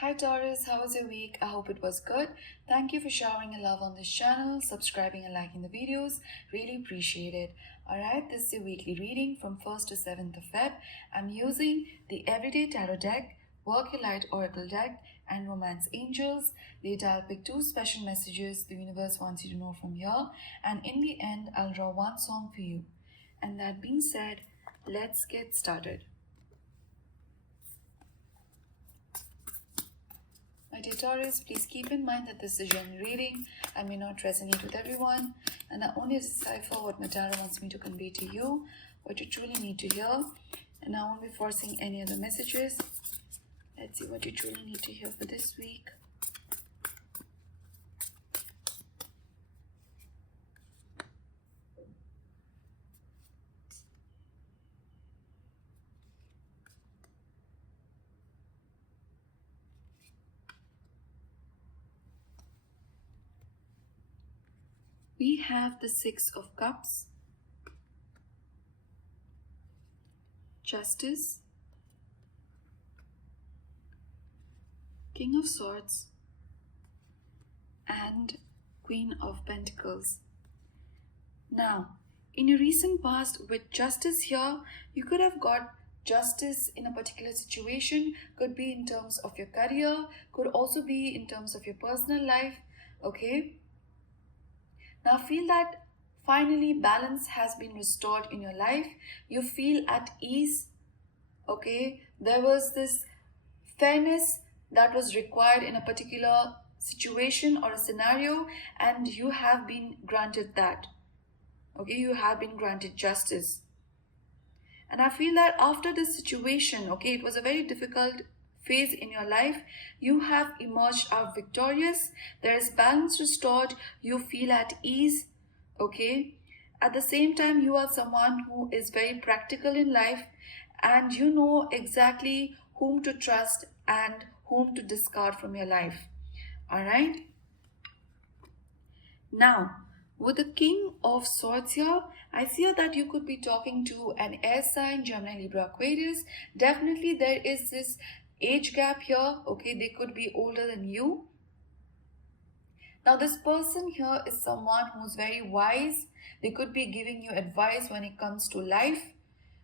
Hi Taurus, how was your week? I hope it was good. Thank you for showering your love on this channel, subscribing and liking the videos. Really appreciate it. Alright, this is your weekly reading from 1st to 7th of Feb. I'm using the Everyday Tarot deck, Work Your Light Oracle deck, and Romance Angels. Later I'll pick 2 special messages the universe wants you to know from here. And in the end, I'll draw one song for you. And that being said, let's get started. My dear Taurus, please keep in mind that this is a general reading. I may not resonate with everyone, and I only decipher what my tarot wants me to convey to you, what you truly need to hear, and I won't be forcing any other messages. Let's see what you truly need to hear for this week. We have the Six of Cups, Justice, King of Swords, and Queen of Pentacles. Now, in your recent past with Justice here, you could have got justice in a particular situation. Could be in terms of your career, could also be in terms of your personal life, okay? Now feel that finally balance has been restored in your life. You feel at ease, okay? There was this fairness that was required in a particular situation or a scenario, and you have been granted that. Okay, you have been granted justice. And I feel that after this situation, okay, it was a very difficult phase in your life, you have emerged out victorious. There is balance restored. You feel at ease, okay? At the same time, you are someone who is very practical in life, and you know exactly whom to trust and whom to discard from your life. All right? Now, with the King of Swords here, I see that you could be talking to an air sign, Gemini, Libra, Aquarius. Definitely there is this age gap here, okay? They could be older than you. Now, this person here is someone who's very wise. They could be giving you advice when it comes to life,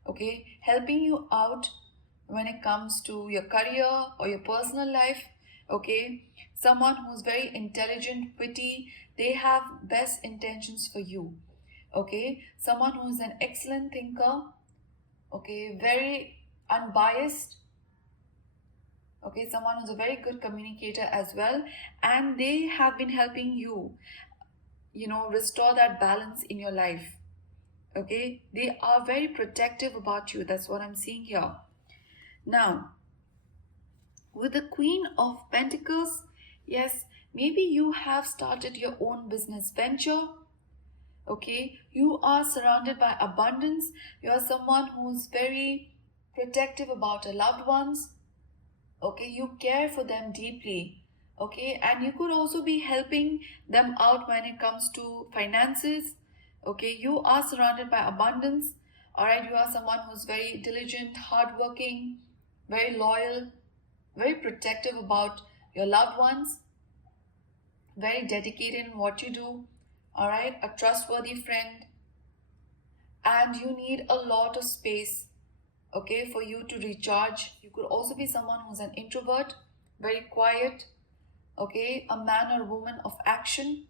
okay? Helping you out when it comes to your career or your personal life, okay? Someone who's very intelligent, witty. They have best intentions for you, okay? Someone who's an excellent thinker, okay? Very unbiased, okay? Someone who's a very good communicator as well, and they have been helping you, restore that balance in your life, okay? They are very protective about you. That's what I'm seeing here. Now, with the Queen of Pentacles, yes, maybe you have started your own business venture, okay? You are surrounded by abundance. You are someone who's very protective about your loved ones, okay? You care for them deeply, okay? And you could also be helping them out when it comes to finances, okay? You are surrounded by abundance, all right? You are someone who's very diligent, hardworking, very loyal, very protective about your loved ones, very dedicated in what you do, all right? A trustworthy friend, and you need a lot of space, okay, for you to recharge. You could also be someone who's an introvert, very quiet, okay, a man or woman of action,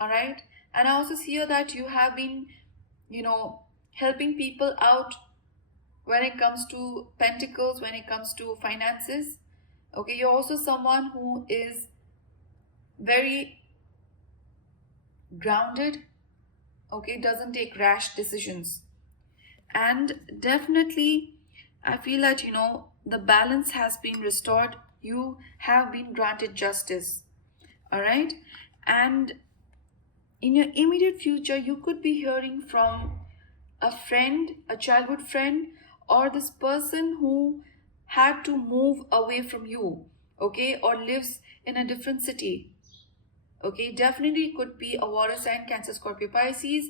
all right? And I also see here that you have been, helping people out when it comes to pentacles, when it comes to finances, okay? You're also someone who is very grounded, okay? Doesn't take rash decisions. And definitely I feel that the balance has been restored. You have been granted justice, all right? And in your immediate future, you could be hearing from a friend, a childhood friend, or this person who had to move away from you, okay, or lives in a different city, okay? Definitely could be a water sign, Cancer, Scorpio, Pisces,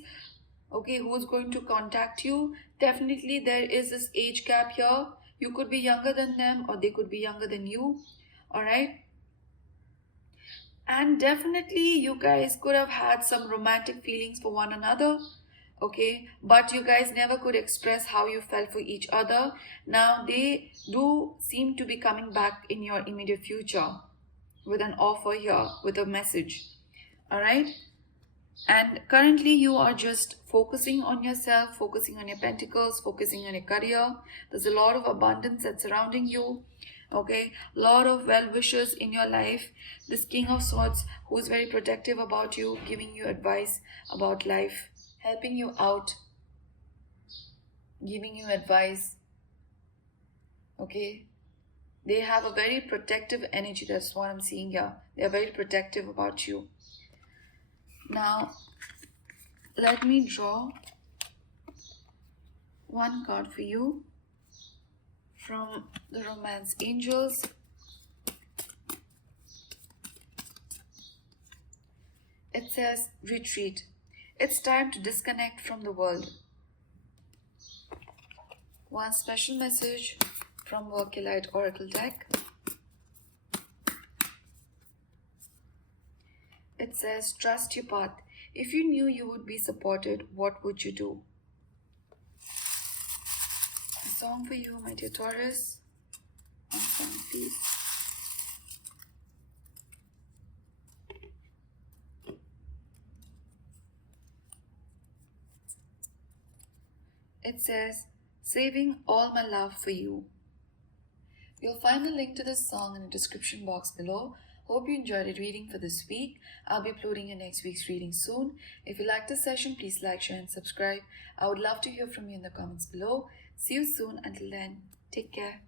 okay, who's going to contact you. Definitely there is this age gap here. You could be younger than them or they could be younger than you. All right. And definitely, you guys could have had some romantic feelings for one another, okay? But you guys never could express how you felt for each other. Now, they do seem to be coming back in your immediate future with an offer here, with a message, all right? And currently, you are just focusing on yourself, focusing on your pentacles, focusing on your career. There's a lot of abundance that's surrounding you. Okay, lot of well wishers in your life. This King of Swords, who's very protective about you, giving you advice about life, helping you out, giving you advice. Okay, they have a very protective energy. That's what I'm seeing here. They are very protective about you. Now, let me draw one card for you from the Romance Angels. It says, retreat. It's time to disconnect from the world. One special message from Workilite Oracle deck. It says, trust your path. If you knew you would be supported, what would you do? A song for you, my dear Taurus. One song, please. It says, saving all my love for you. You'll find a link to this song in the description box below. Hope you enjoyed the reading for this week. I'll be uploading your next week's reading soon. If you liked this session, please like, share, and subscribe. I would love to hear from you in the comments below. See you soon. Until then, take care.